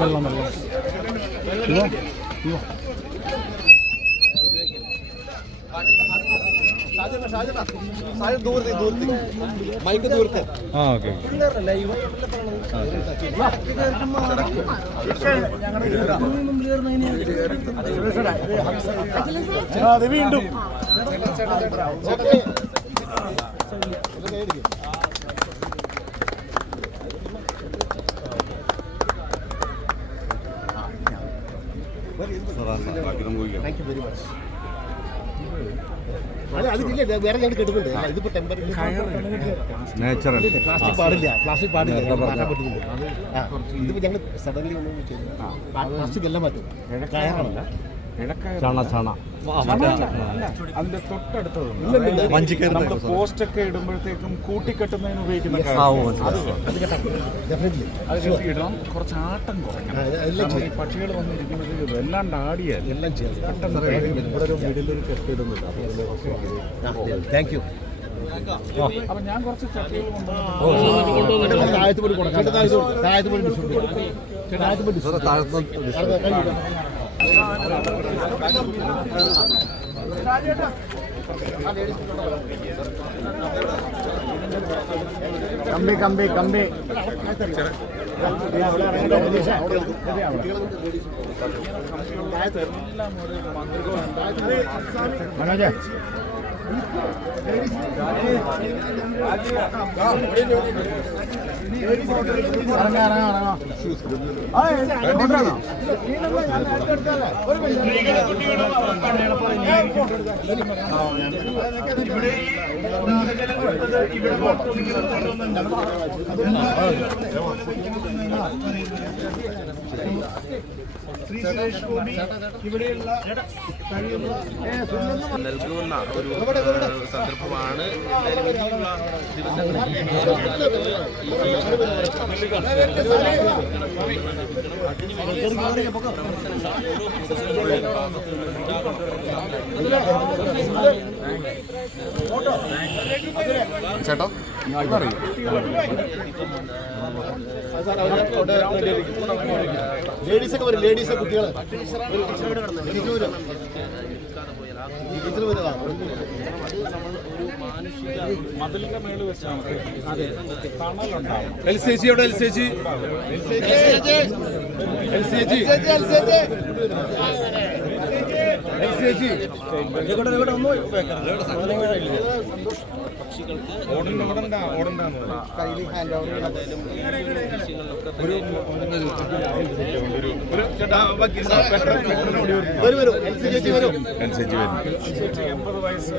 വെള്ളം മൈക്ക് ദൂരത്തെ ഓക്കെ വീണ്ടും വേറെ ഞാൻ കേട്ടിട്ടുണ്ട്. ഇതിപ്പോ ടെമ്പററി നാച്ചുറൽ പ്ലാസ്റ്റിക് പാടില്ല, പ്ലാസ്റ്റിക് പാടില്ല, മാറ്റാൻ പറ്റുന്നുണ്ട്. ഇതിപ്പോ ഞങ്ങൾ സഡൻലി ഒന്നും ചെയ്തു പ്ലാസ്റ്റിക് എല്ലാം മാറ്റും. കയറാണല്ല അതിന്റെ തൊട്ടടുത്തത് നമ്മൾ പോസ്റ്റ് ഒക്കെ ഇടുമ്പോഴത്തേക്കും കൂട്ടിക്കെട്ടുന്നതിന് ഉപയോഗിക്കുന്ന ഇടണം. കുറച്ച് ആട്ടം കുറയ്ക്കണം. ഈ പക്ഷികൾ വന്നിരിക്കുമ്പോഴത്തേക്കും വല്ലാണ്ട് ആടിയാൽ എല്ലാം ചെയ്യാം. വീടിലൊരു കെട്ടിടുന്നുണ്ട്. Thank you. അപ്പൊ ഞാൻ കുറച്ച് ചട്ടികൾ കമ്പി കമ്പി കമ്പി മനോജ് നൽകുന്ന ഒരു സന്ദർഭമാണ്. ചേട്ടാ ലേഡീസൊക്കെ വരും, ലേഡീസ് കുട്ടികൾ മതിലിന്റെ മേളിൽ വെച്ചാണ് തണലുണ്ടാവും. വരും. 80 വയസ്സ്